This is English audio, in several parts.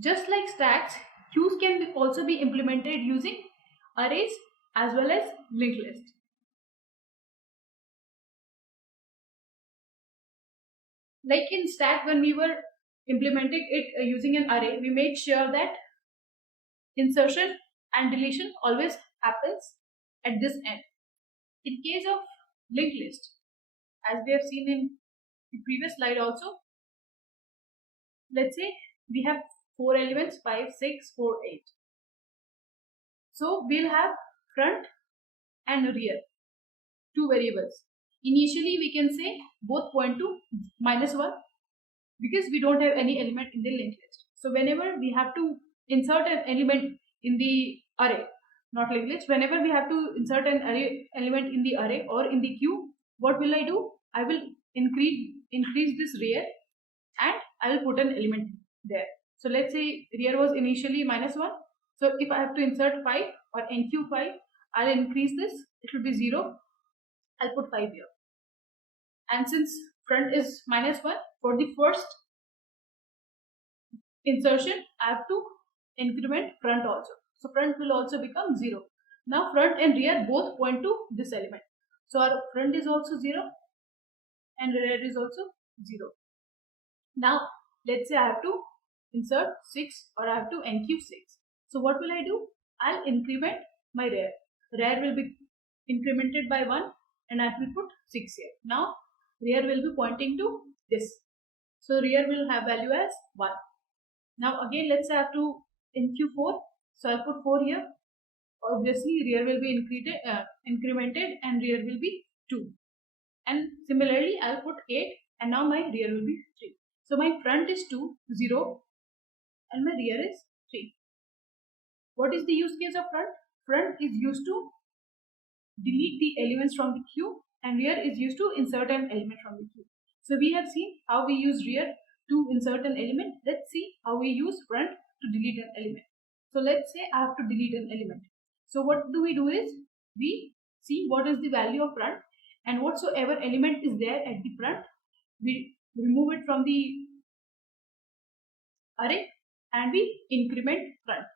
Just like stacks, queues can also be implemented using arrays as well as linked lists. Like in stack, when we were implementing it using an array, we made sure that insertion and deletion always happens at this end. In case of linked list, as we have seen in the previous slide also, let's say we have 4 elements, 5, 6, 4, 8. So we'll have front and rear, 2 variables. Initially we can say both point to -1 because we don't have any element in the linked list. So whenever we have to insert an element in the array, not linked list, whenever we have to insert an array element in the array or in the queue, what will I do? I will increase this rear and I will put an element there. So let's say rear was initially -1. So if I have to insert 5 or enqueue 5, I'll increase this. It will be 0. I'll put 5 here. And since front is -1, for the first insertion, I have to increment front also. So front will also become 0. Now front and rear both point to this element. So our front is also 0 and rear is also 0. Now let's say I have to insert 6 or I have to enqueue 6. So what will I do? I'll increment my rear. Rear will be incremented by 1 and I will put 6 here. Now rear will be pointing to this. So rear will have value as 1. Now again let's say I have to enqueue 4. So I'll put 4 here. Obviously rear will be incremented and rear will be 2. And similarly I'll put 8 and now my rear will be 3. So my front is 2, 0 and my rear is 3. What is the use case of front? Front is used to delete the elements from the queue and rear is used to insert an element from the queue. So we have seen how we use rear to insert an element. Let's see how we use front to delete an element. So let's say I have to delete an element. So what do is we see what is the value of front and whatsoever element is there at the front, we remove it from the array and we increment front.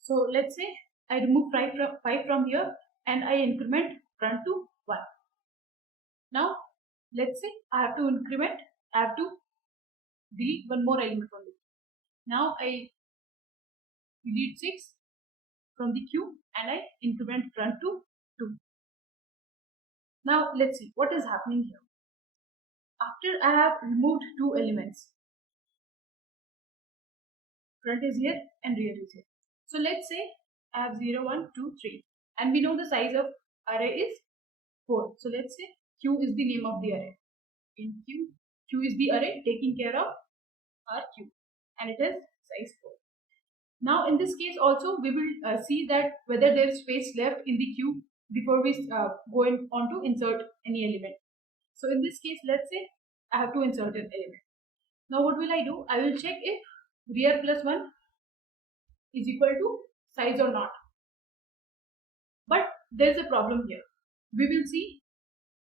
So let's say I remove 5 from here and I increment front to 1. Now let's say I have to delete one more element from it. Now I delete 6 from the queue and I increment front to 2. Now let's see what is happening here. After I have removed 2 elements, front is here and rear is here. So let's say I have 0, 1, 2, 3 and we know the size of array is 4. So let's say Q is the name of the array. In Q is the array taking care of our Q and it is size 4. Now in this case also we will see that whether there is space left in the queue before we go on to insert any element. So in this case let's say I have to insert an element. Now what will I do? I will check if rear plus 1 is equal to size or not. But there is a problem here. We will see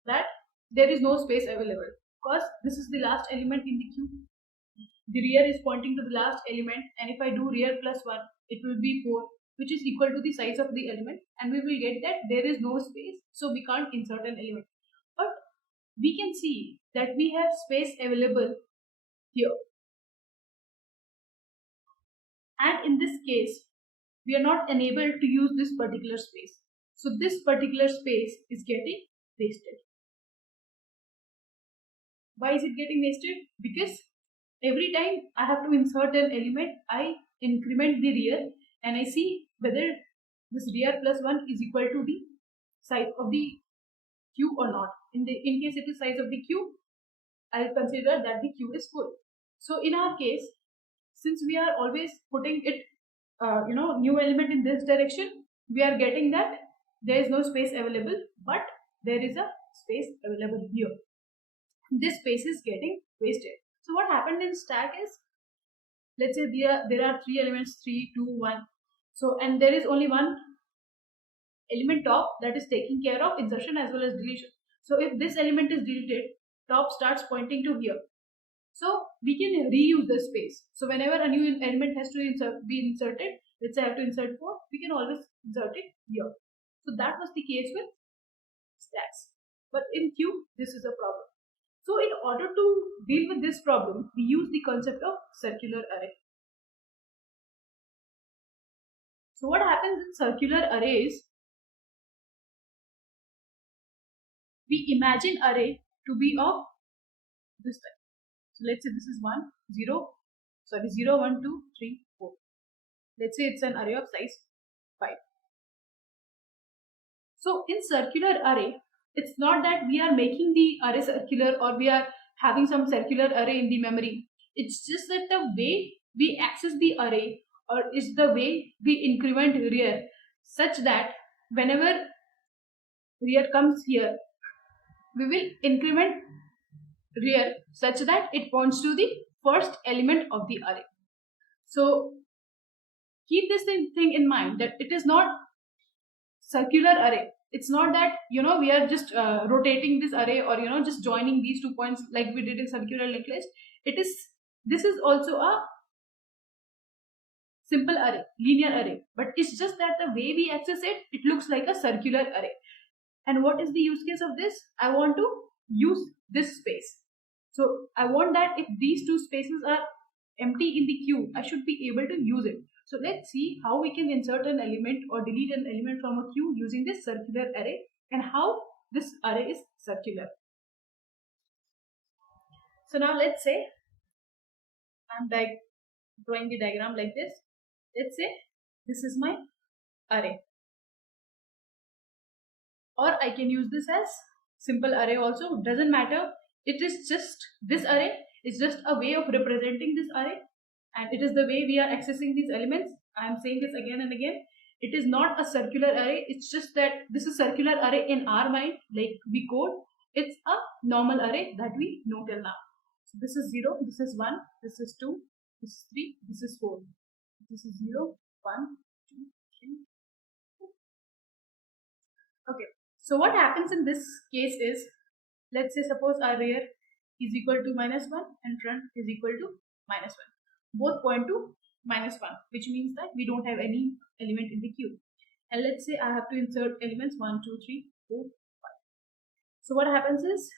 that there is no space available because this is the last element in the queue. The rear is pointing to the last element and if I do rear plus 1 it will be 4, which is equal to the size of the element, and we will get that there is no space, so we can't insert an element. But we can see that we have space available here, and in this case we are not enabled to use this particular space. So this particular space is getting wasted. Why is it getting wasted? Because every time I have to insert an element, I increment the rear and I see whether this rear plus 1 is equal to the size of the queue or not. In case it is size of the queue, I'll consider that the queue is full. So in our case, since we are always putting it, new element in this direction, we are getting that there is no space available, but there is a space available here. This space is getting wasted. So what happened in stack is, let's say there are 3 elements, 3, 2, 1. So, and there is only one element top that is taking care of insertion as well as deletion. So if this element is deleted, top starts pointing to here. So we can reuse the space. So whenever a new element has to be inserted, let's say I have to insert 4, we can always insert it here. So that was the case with stacks. But in queue, this is a problem. So in order to deal with this problem, we use the concept of circular array. So what happens in circular arrays, we imagine array to be of this type. So let's say this is 0, 1, 2, 3, 4. Let's say it's an array of size 5. So in circular array, it's not that we are making the array circular or we are having some circular array in the memory. It's just that the way we access the array or is the way we increment rear such that whenever rear comes here, we will increment rear such that it points to the first element of the array. So keep this thing in mind that it is not circular array. It's not that we are just rotating this array or just joining these 2 points like we did in circular linked list. This is also a simple array, linear array, but it's just that the way we access it, it looks like a circular array. And what is the use case of this? I want to use this space. So I want that if these two spaces are empty in the queue, I should be able to use it. So let's see how we can insert an element or delete an element from a queue using this circular array and how this array is circular. So now let's say I'm drawing the diagram like this. Let's say this is my array, or I can use this as simple array also, doesn't matter. It is just, this array is just a way of representing this array, and it is the way we are accessing these elements. I am saying this again and again. It is not a circular array. It's just that this is circular array in our mind, like we code. It's a normal array that we know till now. So this is 0, this is 1, this is 2, this is 3, this is 4. This is 0, 1, 2, 3, 4. Okay. So what happens in this case is, let's say suppose our rear is equal to -1 and front is equal to -1. Both point to -1, which means that we don't have any element in the queue. And let's say I have to insert elements 1, 2, 3, 4, 5. So what happens is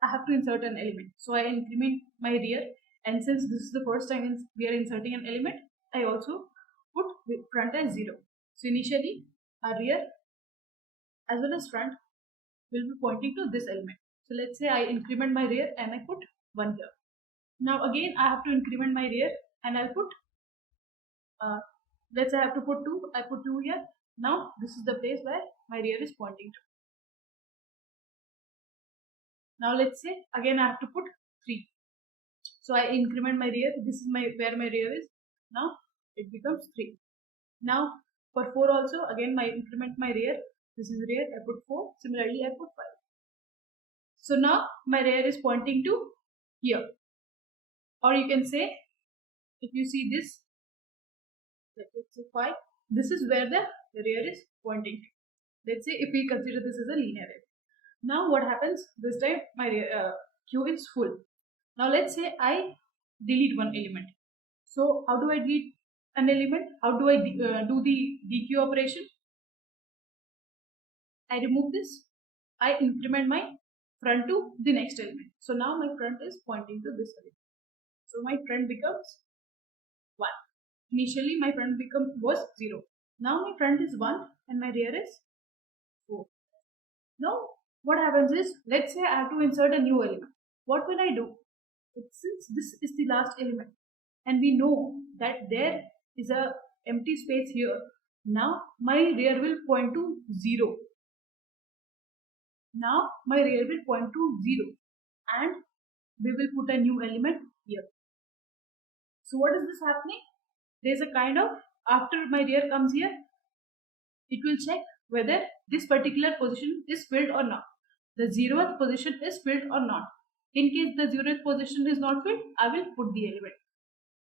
I have to insert an element. So I increment my rear, and since this is the first time we are inserting an element, I also put front as 0. So initially our rear as well as front will be pointing to this element. So let's say I increment my rear and I put 1 here. Now again I have to increment my rear and I'll put let's say I have to put 2, I put 2 here. Now this is the place where my rear is pointing to. Now let's say again I have to put 3. So I increment my rear, this is where my rear is. Now it becomes 3. Now for 4 also again I increment my rear, this is rear, I put 4, similarly I put 5. So now my rear is pointing to here. Or you can say, if you see this, let's say 5, this is where the rear is pointing to. Let's say if we consider this as a linear array. Now what happens, this time my queue is full. Now let's say I delete one element. So how do I delete an element? How do I do the dequeue operation? I remove this, I increment my front to the next element. So now my front is pointing to this element. So my front becomes 1. Initially my front was 0. Now my front is 1 and my rear is 4. Now what happens is, let's say I have to insert a new element. What will I do? Since this is the last element and we know that there is a empty space here, now my rear will point to 0. Now my rear will point to 0 and we will put a new element here. So what is this happening? There is a kind of, after my rear comes here, it will check whether this particular position is filled or not. The 0th position is filled or not. In case the 0th position is not filled, I will put the element.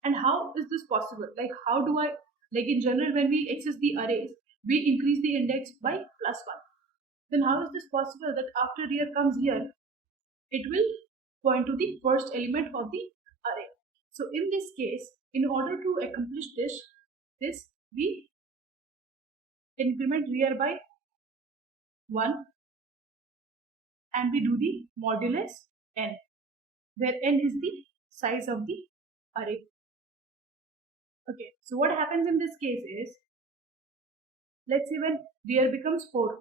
And how is this possible? Like how do I, like in general when we access the arrays, we increase the index by +1. Then how is this possible that after rear comes here, it will point to the first element of the So in this case, in order to accomplish this we increment rear by 1 and we do the modulus n, where n is the size of the array. Okay, so what happens in this case is, let's say when rear becomes 4,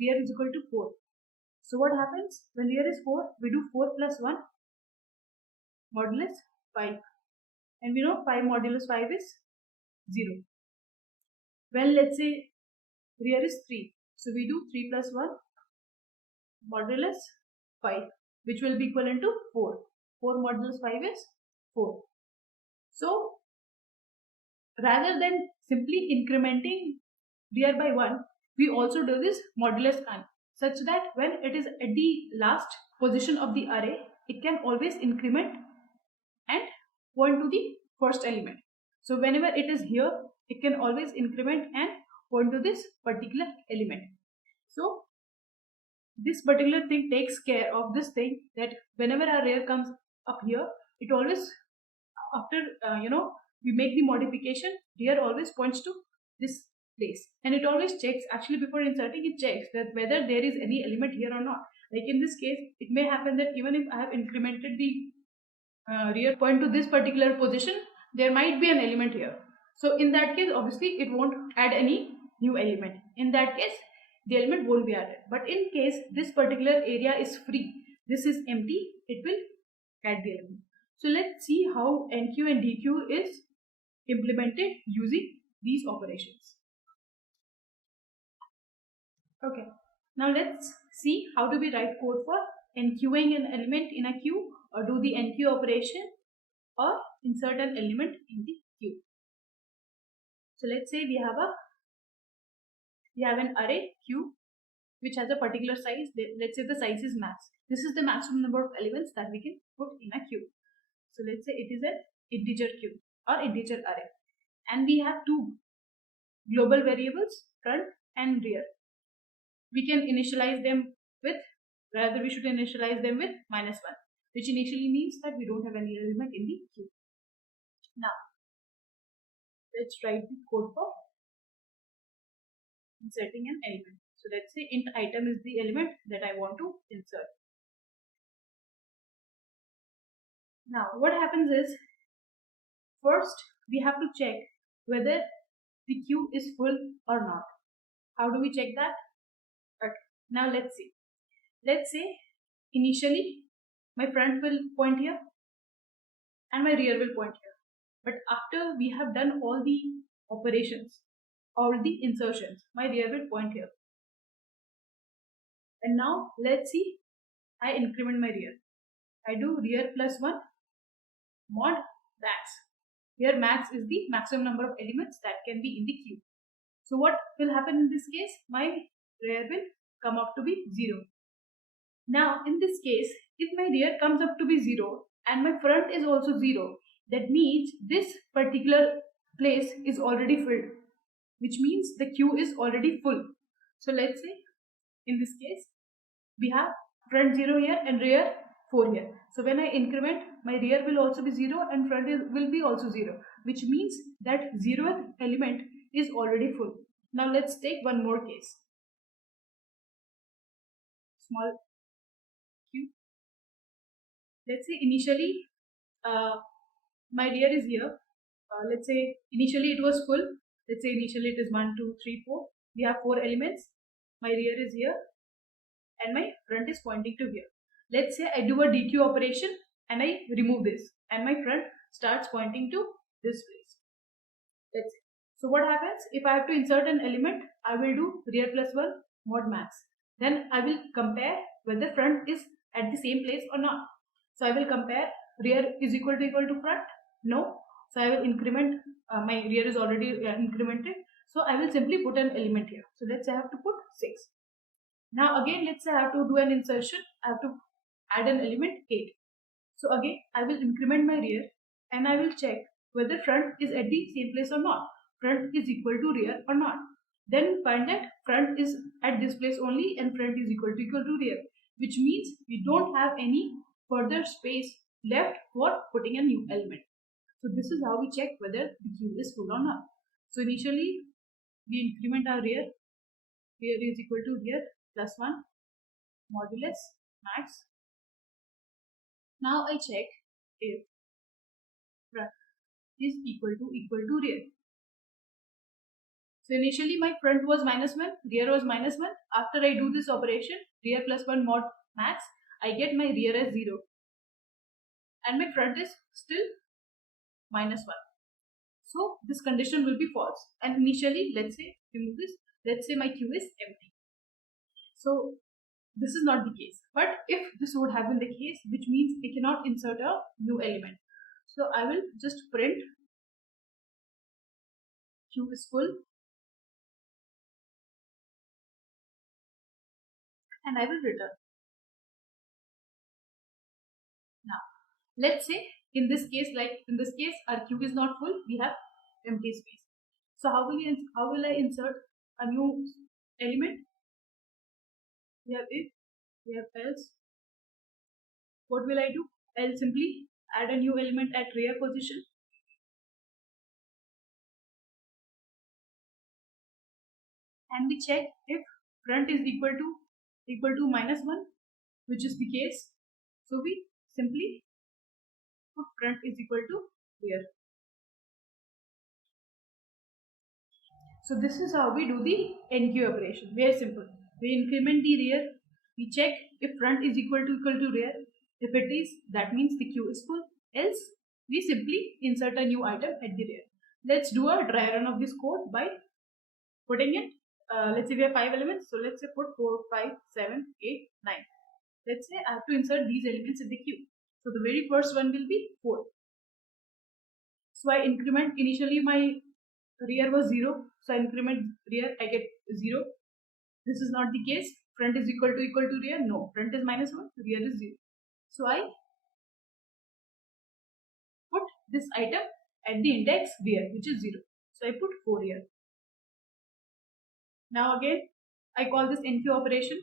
rear is equal to 4. So what happens when rear is 4? We do 4 plus 1 modulus 5, and we know 5 modulus 5 is 0. When let's say rear is 3, so we do 3 plus 1 modulus 5, which will be equivalent to 4. 4 modulus 5 is 4. So rather than simply incrementing rear by 1, we also do this modulus n, such that when it is at the last position of the array, it can always increment and point to the first element. So whenever it is here, it can always increment and point to this particular element. So this particular thing takes care of this thing, that whenever our rear comes up here, it always, after we make the modification, rear always points to this place, and it always checks, actually before inserting it checks that whether there is any element here or not. Like in this case, it may happen that even if I have incremented the rear point to this particular position, there might be an element here. So in that case, obviously it won't add any new element. In that case, the element won't be added. But in case this particular area is free, this is empty, it will add the element. So let's see how Enqueue and Dequeue is implemented using these operations. Okay, now let's see how do we write code for enqueuing an element in a queue, or do the enqueue operation, or insert an element in the queue. So let's say we have an array queue which has a particular size. Let's say the size is max. This is the maximum number of elements that we can put in a queue. So let's say it is an integer queue or integer array, and we have two global variables, front and rear. We can initialize them with, rather we should initialize them with -1, which initially means that we don't have any element in the queue. Now let's write the code for inserting an element. So let's say int item is the element that I want to insert. Now what happens is, first we have to check whether the queue is full or not. How do we check that? Okay. Now let's see. Let's say initially my front will point here and my rear will point here. But after we have done all the operations, all the insertions, my rear will point here. And now let's see, I increment my rear. I do rear plus 1 mod max. Here max is the maximum number of elements that can be in the queue. So what will happen in this case? My rear will come up to be 0. Now in this case, if my rear comes up to be 0 and my front is also 0, that means this particular place is already filled, which means the queue is already full. So let's say in this case, we have front 0 here and rear 4 here. So when I increment, my rear will also be 0 and front will be also 0, which means that 0th element is already full. Now let's take one more case. Small queue. Let's say initially my rear is here. Let's say initially it was full. Let's say initially it is 1, 2, 3, 4. We have 4 elements. My rear is here and my front is pointing to here. Let's say I do a dequeue operation and I remove this and my front starts pointing to this place. Let's see. So what happens if I have to insert an element? I will do rear plus 1 mod max. Then I will compare whether front is at the same place or not. So I will compare rear is equal to front. No. So I will increment, my rear is already incremented. So I will simply put an element here. So let's say I have to put 6. Now again, let's say I have to do an insertion. I have to add an element 8. So again, I will increment my rear and I will check whether front is at the same place or not. Front is equal to rear or not. Then find that front is at this place only and front is equal to rear, which means we don't have any further space left for putting a new element. So this is how we check whether the queue is full or not. So initially we increment our rear. Rear is equal to rear plus 1 modulus max. Now I check if front is equal to rear. So initially my front was -1, rear was -1. After I do this operation, rear plus 1 mod max, I get my rear as 0. And my front is still -1. So this condition will be false. And initially, let's say, remove this, let's say my queue is empty. So this is not the case. But if this would have been the case, which means I cannot insert a new element. So I will just print queue is full and I will return. Now, let's say in this case our queue is not full, we have empty space. So how will I insert a new element? We have if, we have else. What will I do? I'll simply add a new element at rear position. And we check if front is equal to -1, which is the case. So we simply put front is equal to rear. So this is how we do the Enqueue operation. Very simple. We increment the rear. We check if front is equal to rear. If it is, that means the queue is full. Else, we simply insert a new item at the rear. Let's do a dry run of this code by putting it. Let's say we have 5 elements. So let's say put 4, 5, 7, 8, 9. Let's say I have to insert these elements in the queue. So the very first one will be 4. So I increment, initially my rear was 0. So I increment rear, I get 0. This is not the case. Front is equal to rear. No, front is -1, rear is 0. So I put this item at the index rear, which is 0. So I put 4 here. Now again, I call this Enqueue operation.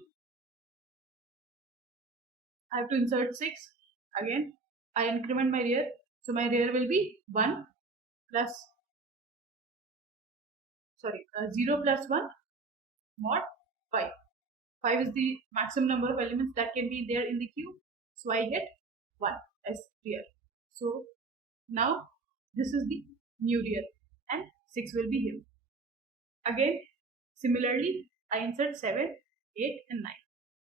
I have to insert 6. Again, I increment my rear. So my rear will be 1 plus, 0 plus 1 mod 5. 5 is the maximum number of elements that can be there in the queue. So I get 1 as rear. So now this is the new rear and 6 will be here. Again, similarly, I insert 7, 8 and 9.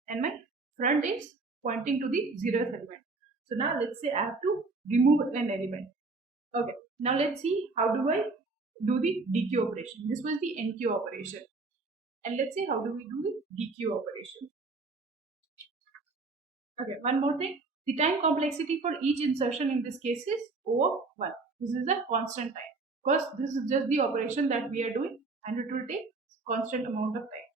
And my front is pointing to the 0th element. So now let's say I have to remove an element. Okay, now let's see how do I do the dequeue operation. This was the Enqueue operation. And let's see how do we do the dequeue operation. Okay, one more thing. The time complexity for each insertion in this case is over 1. This is a constant time because this is just the operation that we are doing and it will take constant amount of time.